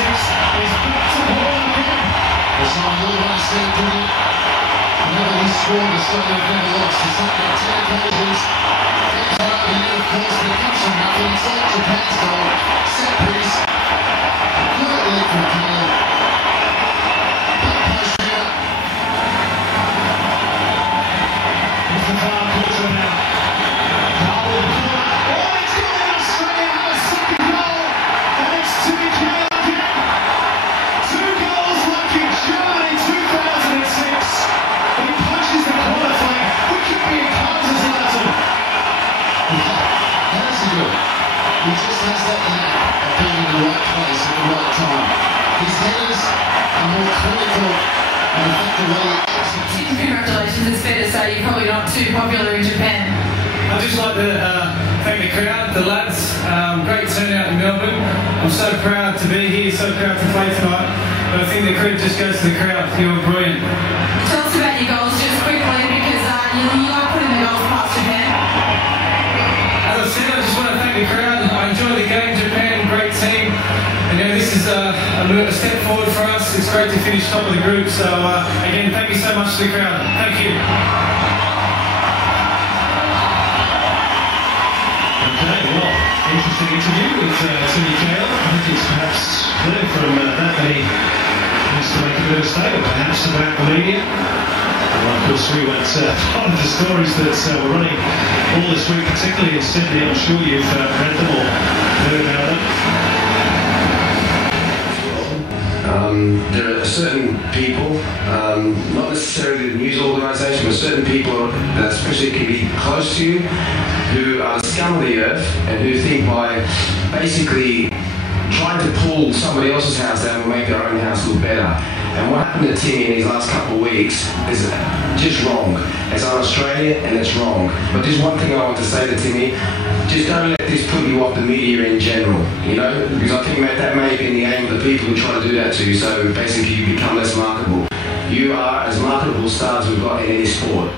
is back to ball again. It's on your last game, didn't it? Whenever he scored, Australia have never lost. He's had that 10 occasions. Gets out of the end, of course, but it comes from nothing. It's like Japan's goal. Set piece. Great lead from Kale. Back post here. Here's the far quarter now. Cole in the corner. Oh, it's got it! Australia have a second goal. And it's Timmy Kale again. 2 goals like in Germany 2006. He punches the corner flag. We could be in Kansas, Latin. How does he do it? He just has that knack of being in the right place at the right time. His headers are more clinical and effective way he executes. Congratulations, it's fair to say you're probably not too popular in Japan. I'd just like to thank the crowd, the lads. Great turnout in Melbourne. I'm so proud to be here, so proud to play tonight. But I think the credit just goes to the crowd. You were brilliant. Tell us about your goals just quickly, because you like putting the goals past Japan. As I said, I just want to thank the crowd. I enjoyed the game. Japan, great team. And this is a step forward for us. It's great to finish top of the group. So again, thank you so much to the crowd. Thank you. Okay, well, interesting interview with Timmy Kale. I think it's perhaps clear from that he needs to make a bit of a statement, perhaps, about the media. Well, of course, we went part of the stories that were running all this week, particularly in Sydney. I'm sure you've read them or heard about them. There are certain people, not necessarily the news organisation, but certain people that especially can be close to you, who are the scum of the earth and who think by basically trying to pull somebody else's house down will make their own house look better. And what happened to Timmy in these last couple of weeks is just wrong. It's on Australia and it's wrong. But just one thing I want to say to Timmy, just don't let this put you off the media in general, you know? Because I think that may have been the aim of the people who try to do that to you, so basically you become less marketable. You are as marketable stars we've got in any sport.